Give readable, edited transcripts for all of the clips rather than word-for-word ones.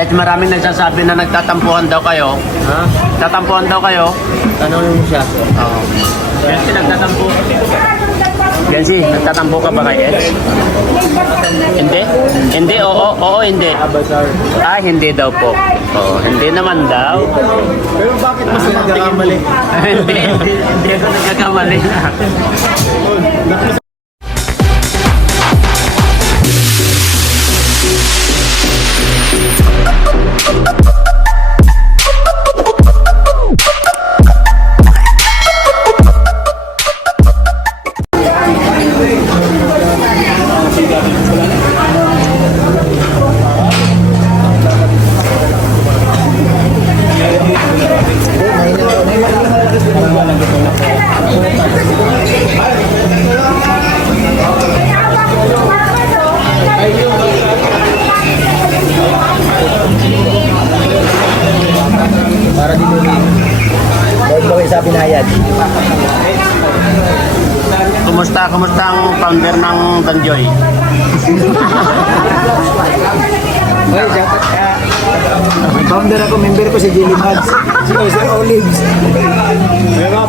Kahit maraming nagsasabi na nagtatampuhan daw kayo. Ha? Tatampuhan daw kayo. Tanongin mo siya. Oo. Yancy, nagtatampo. Yancy, nagtatampo ka ba kay Eds? Hindi? Hindi, oo, hindi. Abasar. Ah, hindi daw po. Oo, hindi naman daw. Pero bakit mas nagkakamali? Hindi ako nagkakamali na. Para di mo gawin sa pinayad. Kumusta ang founder ng Danjoy? Oy, dapat founder ako, member ko si Jelly Mads. Si Sir Olives. Pero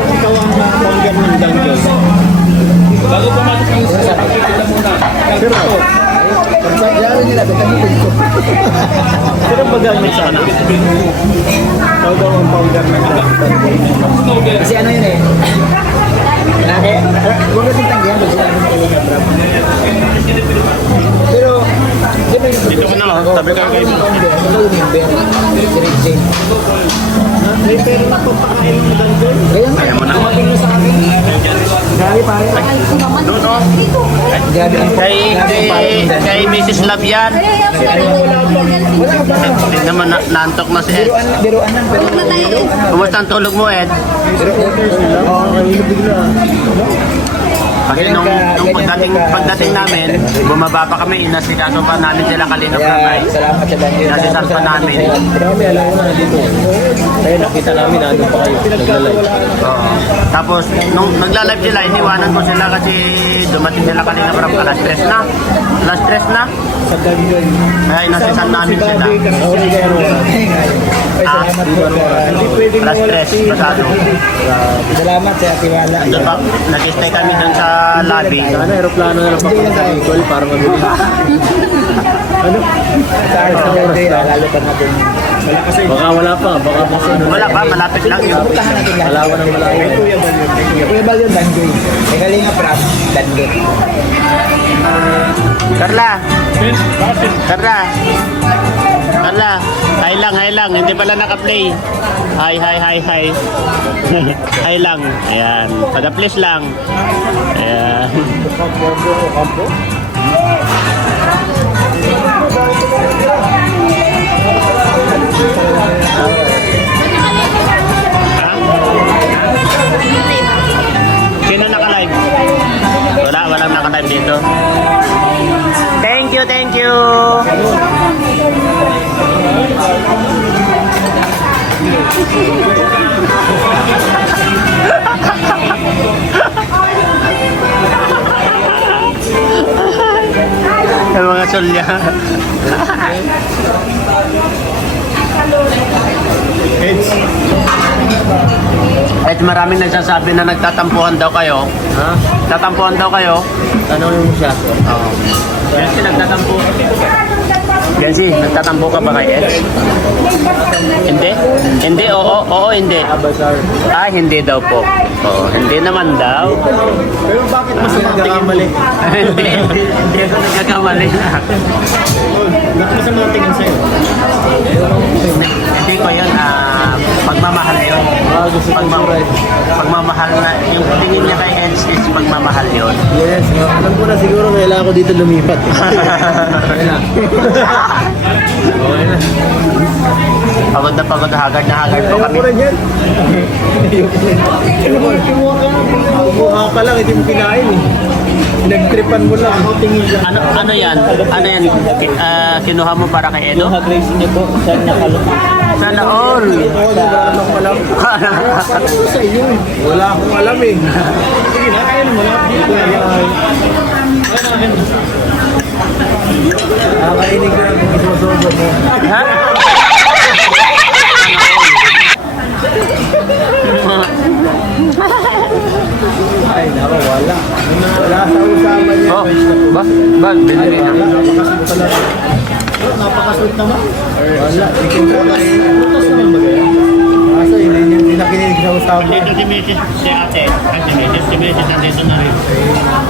ikaw ang founder ng Danjoy. Bago pumasok yung sa pakikita muna. Pero pagsadyari nila, betang ko. Sino ba gamit sana? Ikaw daw ang founder ng Danjoy. Kasi ano yun eh. Huwag natin tanggihan kung sila namin kayo na bravo. Pero, Dito ka na lang, tabi ka kayo. ano yung member? Direct Jane. May pera na pagpakain ng Danjoy. Kaya mo na. Kumating mo sa akin. Grabe pare. Doon, no? Grabe ang Kay Mrs. Love yan. wala ka pa. Hindi naman naantok na si Ed. Biruan lang. Pero Kumusta ang tulog mo, Ed? Oo, kahilog bigla. Kasi nung pagdating namin, bumaba pa kami, inasikaso pa namin sila Kalina Pramay. Salamat sa Danjoy. Inasikaso pa namin. Pero kami alam mo na dito. Kaya nakita namin na ano pa kayo. Naglalay. Oo. Tapos, nung nagla-live sila, iniwanan ko sila kasi dumating sila Kalina Pram. Alas 3 na. Alas 3 na. Sa Danjoy. Kaya inasikan namin sila. Sorry kayo. Salamat po. Hindi pwedeng Alas 3, pasado. Salamat sa tiwala. Doon pa, nag-stay kami doon sa lobby. Sana aeroplano na lang papunta sa Bicol para mabili. Ano? Sa Danjoy, lalo pa natin. Wala kasi. Baka wala pa. Baka kasi. Wala pa, malapit lang yun. Puntahan natin lang. Malawan ng malayo. Kuya Bal yun, Danjoy. May Kalinga Prab, Danjoy. Carla! Carla! Carla! Hi lang. Hindi pala naka-play. Hi. Hi lang. Ayan. Pada-please lang. Ayan. Ha? Sino naka-live? Walang naka-live dito. Thank you. Yung mga sulya. Kahit maraming nagsasabi na nagtatampuhan daw kayo. Ha? Tatampuhan daw kayo. Tanongin mo siya. Oo. Yancy, nagtatampo. Yancy, nagtatampo ka ba kay Eds? Hindi? Hindi, oo, hindi. Abasar. Ah, hindi daw po. Oo, hindi naman daw. Pero bakit mas nagkakamali? Hindi ako nagkakamali na. Bakit mas ang tingin sa'yo? Hindi ko yun, pagmamahal yun. Gusto ko Pagmamahal na, yung tingin niya kay Eds is pagmamahal yun. Yes, alam ko na siguro kailangan ko dito lumipat. Okay na. Okay na. Pagod na hagard po kami. Ayaw ko rin yan. Kumuha ka lang, hindi mo kinain eh. Nagtripan mo lang. Ano yan? Kinuha mo para kay Edo? Grace niyo po, saan niya kalupit? Sana all. Wala akong alam. Paano ko sa iyo eh? Wala akong alam eh. Sige na, kaya naman. Nainig na yung isusubo mo. Ha? Ay, nako, wala. Wala sa usapan niya. Oh, ba, binili na. Napakasweet talaga. Napakasweet naman. Wala, chicken prutas. Prutas naman ba kaya? Kaso, hindi na kinilig sa usapan. Dito si Mrs. si ate. Si Mrs. nandito na rin.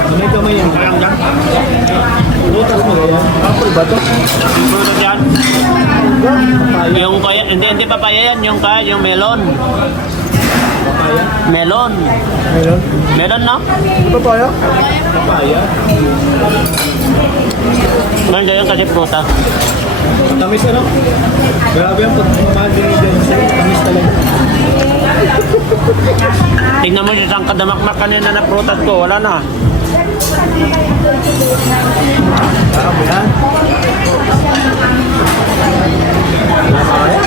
Kamay-kamay yung Parang lang. prutas mo kaya. Apple ba to? Prutas yan. Papaya. Yung kaya, hindi papaya yan. Yung kaya, yung melon. Papaya? Melon. Meron? Melon, no? Papaya? Papaya? Meron yun kasi prutas. Tamis ano? Grabe ang pagmamahal din ni John sa'yo. Tamis talaga. Tingnan mo isang kadamakmak kanina na prutas ko. Wala na. Sarap yan. Papaya?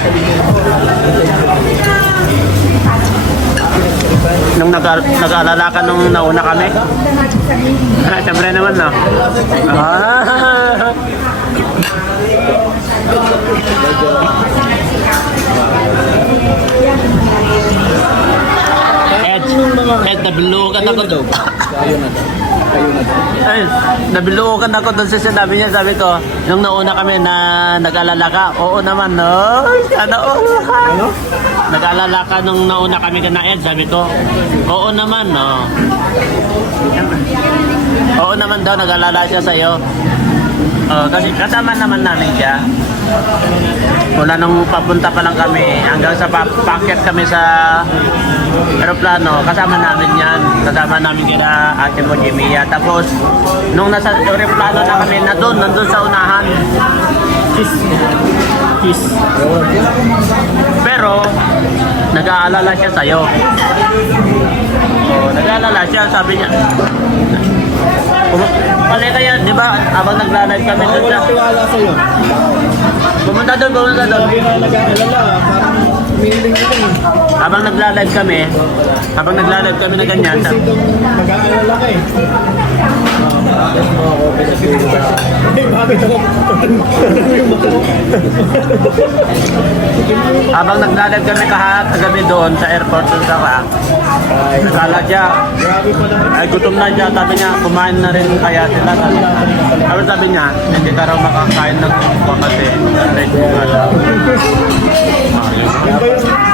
Nung nag-aalala ka nung nauna kami? Siyempre naman, no? Ah! Ed, nabilugan ako daw. Kayo na daw. Kayo na daw. Ay, nabilugan ako doon sa sinabi niya. Sabi ko, nung nauna kami na nag-aalala ka, oo naman, no? Sana oo. Ano? Nag-aalala ka nung nauna kami ka na Ed, sabi ko, oo naman, no? Oo naman daw, nag-aalala siya sa'yo. Kasi kasama naman namin siya. Mula nung papunta pa lang kami, hanggang sa packet kami sa aeroplano, kasama namin yan. Kasama namin kina ate mo, Jimia. Tapos, nung nasa aeroplano na kami, nandun sa unahan. Kiss. Pero, nag-aalala siya sa'yo. Nag-aalala siya, sabi niya. Pali kaya, di ba, habang nagla-live kami Ako doon wala sa... tiwala sa'yo. Pumunta doon. Lagi na nag-aalala. Parang miniling ko lang. Habang nagla-live kami na ganyan, Kasi itong nag-aalala ka eh. Bakit mo ako pinagpila? Eh, bakit ako? Ano yung mata mo? habang nagla-live kami kagabi doon sa airport doon sa Ay, nakala siya, grabe pa lang. ay gutom na siya, sabi niya, kumain na rin kaya sila. Sabi niya, hindi ka raw makakain ng kasi like,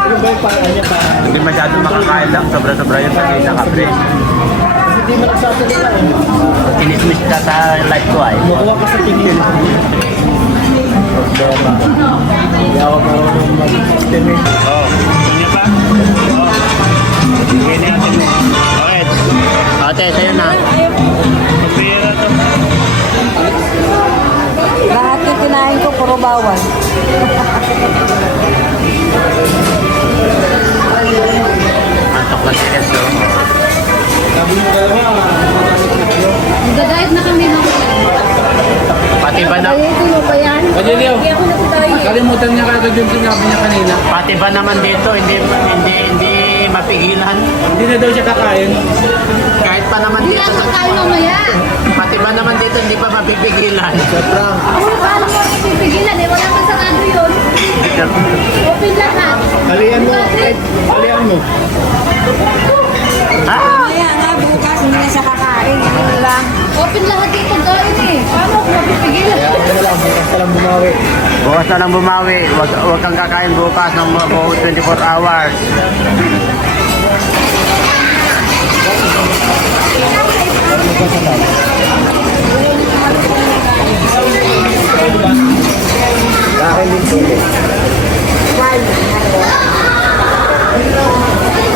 Yung ba yung paraan niya para hindi masyado makakain lang, sobra-sobra yun kasi nakabre. hindi mo nagsasalita eh. Kinismis ka sa live ko ay. Kumukuha ka sa tingin. Problema. Hindi ako marunong mag-estimate. Oo. Hindi pa? Oo. Sige na ate mo. Okay. Ate, sa'yo na. Magbira to. Lahat yung kinain ko, puro bawal. Antok na si Esso. Sabi mo dalawa, magamit na kayo. Nagdadayat na kami ng Pati ba na... Diet mo pa yan? Pwede Leo. Hindi ako nagdadayat. Kalimutan niya kagad yung sinabi niya kanina. Pati ba naman dito, hindi mapigilan? Hindi na daw siya kakain. Kahit pa naman Hindi dito, ako kakain mamaya. pati ba naman dito, hindi pa mapipigilan? Sobrang. Ako, paano mo pipigilan eh? Wala pa sarado yun. Open lahat. Kalian mo. Kalian mo. Ah! Mamaya nga, bukas hindi na siya kakain. Ano lang. Open lahat yung pagkain eh. Paano ako mapipigilan? Ano lang, bukas ka lang bumawi. Bukas na lang bumawi. Huwag kang kakain bukas ng buong 24 hours. Kakain din tuloy.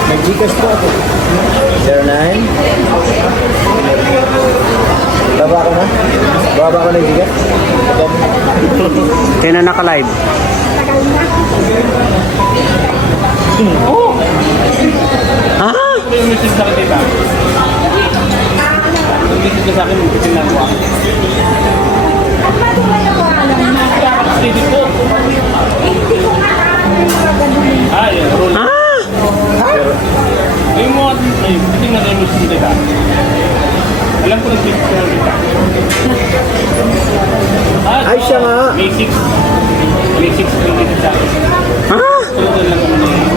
May Gcash po ako. 09. Baba ko na? Baba ko na yung Gcash? Sino naka-live? Ah! May message sa akin, diba? May message ka sa akin, may message na ako. Steady po. Ah, yun. Roll. Ah! Pero, yung mga, ay, tingnan na yung message nila. Alam ko na si Mr. Rita. Ay, siya nga. May 6. May 6 dito sa akin. Ha? Sunod lang kami na yun.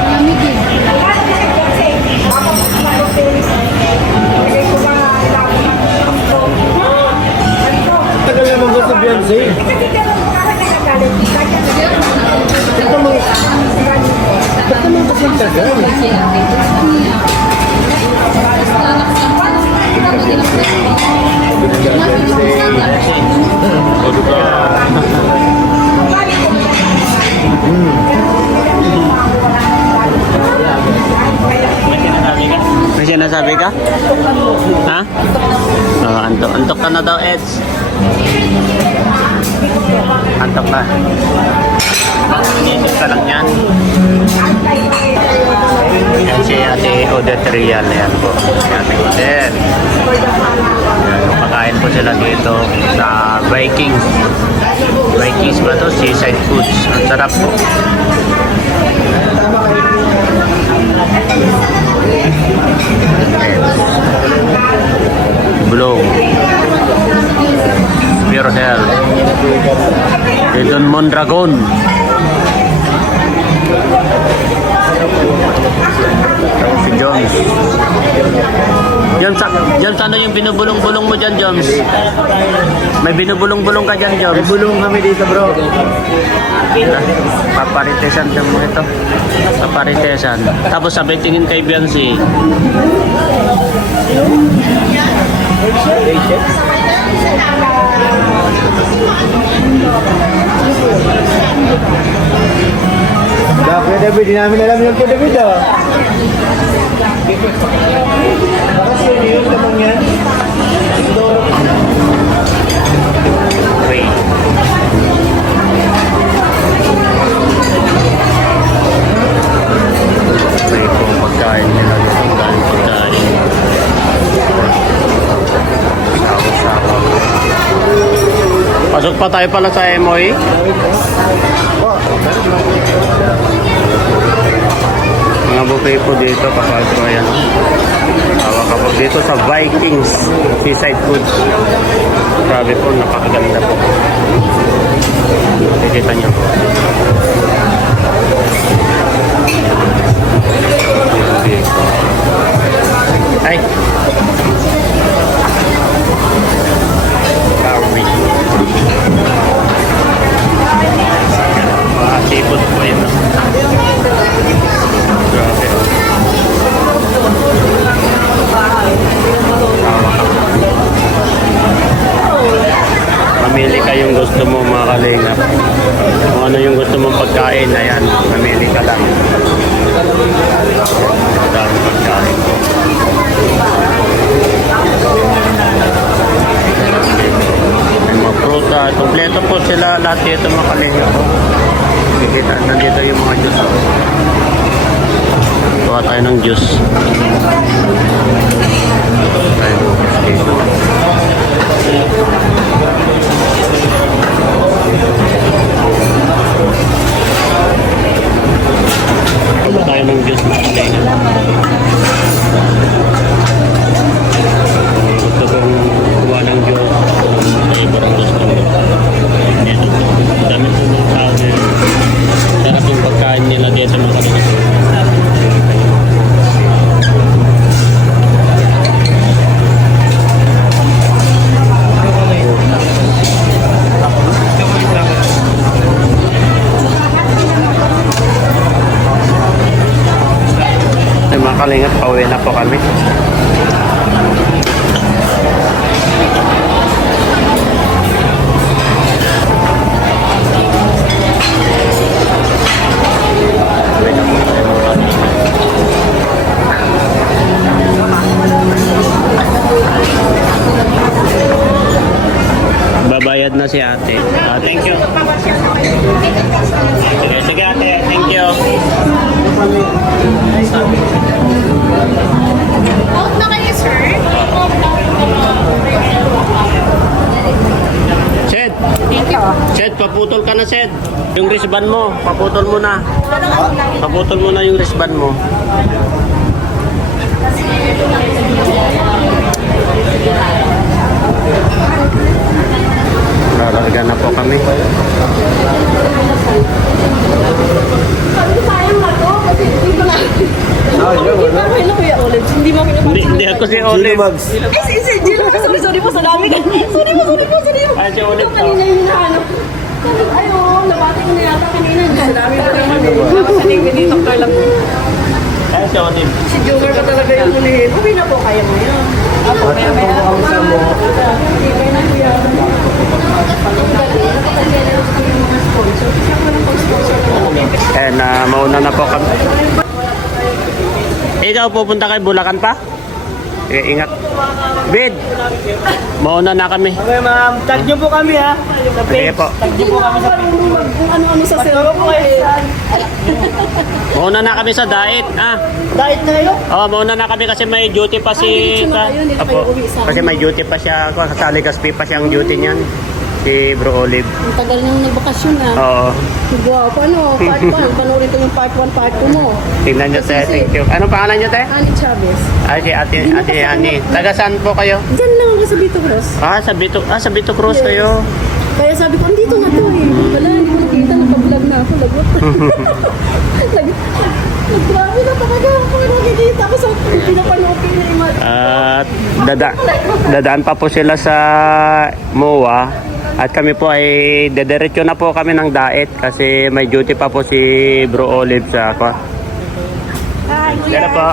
Malamig eh. Tagal naman ko sa Beyonce. Ba't naman kasi ang tagal? May sinasabi ka? Ha? Oh, antok. Antok ka na daw, Eds. Antok na. Inisip ka lang yan. Yan si Ate Odette Real. Yan po. Si Ate Odette. Yan, kumakain po sila dito sa Vikings. Vikings ba to? Seaside Foods. Ang sarap po. Bulong. Pure Hell. Edon Mondragon. Si Jones. Jones, ano yung binubulong-bulong mo dyan, Jones? May binubulong-bulong ka dyan, Jones? May bulong kami dito, bro. Paparitesan lang mo ito. Paparitesan. Tapos sabay tingin kay Beyonce. Kuya David, di namin alam yung Kuya David, oh. Baka sino yun, tamang yan? Wait. Wait po, pagkain nila. Pagkain. Sawa-sawa. Pasok pa tayo pala sa MOE. Mga buffet po dito kapag ko yan. Tawag ka po dito sa Vikings Seaside Foods. Grabe po, napakaganda po. Nakikita niyo po. Ay! Sorry. Mga seafood po yun. Grabe. Mamili ka yung gusto mo, mga kalingap. Kung ano yung gusto mong pagkain, ayan, mamili ka lang. Dami pagkain po. May mga pruta. Kompleto po sila lahat dito, mga kalingap po. Kikita, nandito yung mga juice. Kuha tayo ng juice. Tayo dito. Kuha tayo ng juice, mga kalingap. Gusto kong kuha ng juice. Tayo parang gusto ko. Dito. Dami po ng tao dito. Sarap yung pagkain nila dito, mga kalingap. Ay, mga kalingap, pauwi na po kami. Pauwi na po tayo, mga kalingap. Babayad na si ate. Thank you. Sige, sige ate. Thank you. Out na kayo, sir? Sed! Sed, paputol ka na, Sed. Yung wristband mo, paputol mo na. Paputol mo na yung wristband mo. Lalarga na po kami. Sayang na to kasi dito na. Hindi mo Kuya Olive. Hindi mo Hindi ako si Olive. si Jill. Sorry po sa dami. Sorry po. Ay, si Olive to. Kanina yung hinahanap. Ay, oo. Nabati ko na yata kanina. Sa dami pa naman eh. Tapos ni Dr. lang. Ay, si Olive. Si Joker pa talaga yung hulihin. Uwi na po kayo ngayon. Ako, maya-maya ako. Hindi, kaya na kuya. And mauna na po kami. Ikaw pupunta kay Bulacan pa? Sige, ingat. Bid! Mauna na kami. Okay ma'am, tag nyo po kami ha. Sa Sige po. Tag nyo po kami sa page. Kung ano-ano sa cellphone po eh. Mauna na kami sa diet. Diet na kayo? Oh, mauna na kami kasi may duty pa si... Diretso na kayo, hindi na kayo uwi sa Kasi may duty pa siya. Sa Legazpi pa siyang duty niyan. Si Bro Olive. Ang tagal niyang nagbakasyon ah. Oo. Wow, paano? Part 1. Panoorin ko yung part 1, part 2 mo. Tingnan niyo, te. Thank you. Anong pangalan niyo, te? Ani Chavez. Ay, si Ate Ani. Taga saan po kayo? Diyan lang ako sa Vito Cross. Sa Bito Cruz Yes. kayo. Kaya sabi ko, andito na to eh. Wala, hindi ko nakita. Nakablog na ako. Lagot. Naggrabe na talaga ako. Nakikita ko sa pinapanood ko na yung At dadaan pa po sila sa MOA. At kami po ay dederecho na po kami ng diet kasi may duty pa po si Bro Olive sa ako. Hi, Yan na po.